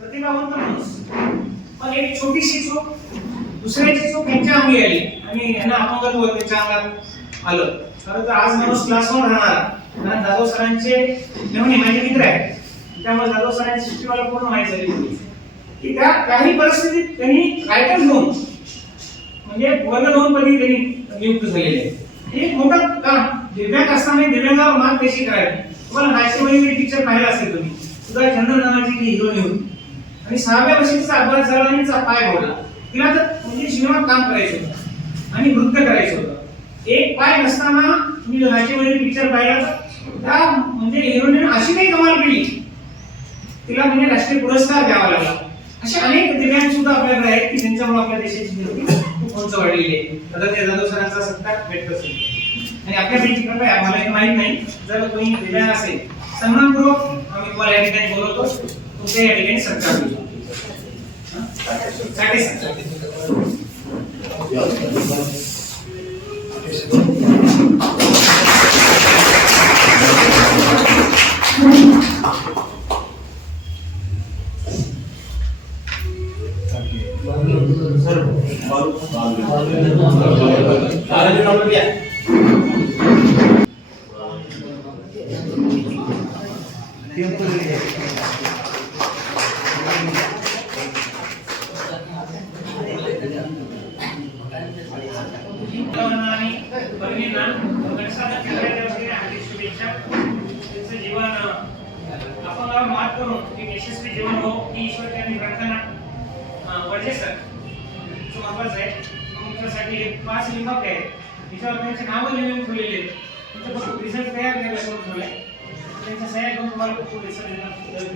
प्रतिभावंत माणूस पण एक छोटीशी चूक दुसऱ्याची चूक यांच्या अंगी आली. आणि यांना अपंगत्व त्यांच्या अंगात आलं. खरं तर आज माणूस क्लासवर राहणार कारण जाधव सरांचे मेहुणे माझे मित्र आहेत. त्यामुळे जाधव सरांची शिष्टी मला पूर्ण माहीत झाली. होती की त्या काही परिस्थितीत त्यांनी रायटर घेऊन म्हणजे वर्ग दोन पदी त्यांनी नियुक्त झालेले आहे हे एक मोठं काम. दिव्यांग असताना दिव्यांगावर मात कशी करायची तुम्हाला नाशिकमध्ये टीचर पाहिला असेल तुम्ही. सुद्धा चंदन नावाची हिरोईन हिरो होती. आणि सहाव्या वर्षीचा अपघात झाला आणि तिचा पाय मोडला. तिला तर म्हणजे सिनेमात काम करायचं होतं. आणि नृत्य करायचं होतं. एक पाय नसताना तुम्ही नाशिकमध्ये पिक्चर पाहिला तर त्या म्हणजे हिरोईन अशी काही कमाल केली. तिला म्हणजे राष्ट्रीय पुरस्कार द्यावा लागला. असे अनेक दिव्यांग सुद्धा आपल्याकडे आहेत की ज्यांच्यामुळे आपल्या देशाची निर्मिती खूप उंच वाढलेली आहे. आता ते जाधव सरांचा सत्कार भेटत असेल आणि आपल्या भेटी कृपया आम्हाला माहीत नाही. जर कोणी दिव्यांग असेल सन्मानपूर्वक आम्ही तुम्हाला या ठिकाणी बोलवतो. तुमच्या या ठिकाणी सत्कार देऊ हं? यशस्वी जीवन हो ही ईश्वर त्यांनी प्रार्थना अं, सर खूप महत्वाचं आहे तुमच्यासाठी एक पाच लिंगाप आहे. त्याच्यावर त्यांचे नावं लिहून ठेवलेले आहेत. तुमचं फक्त रिझल्ट तयार करायला करून ठेवलाय त्यांच्या सह्या तुम्हाला खूप रिझल्ट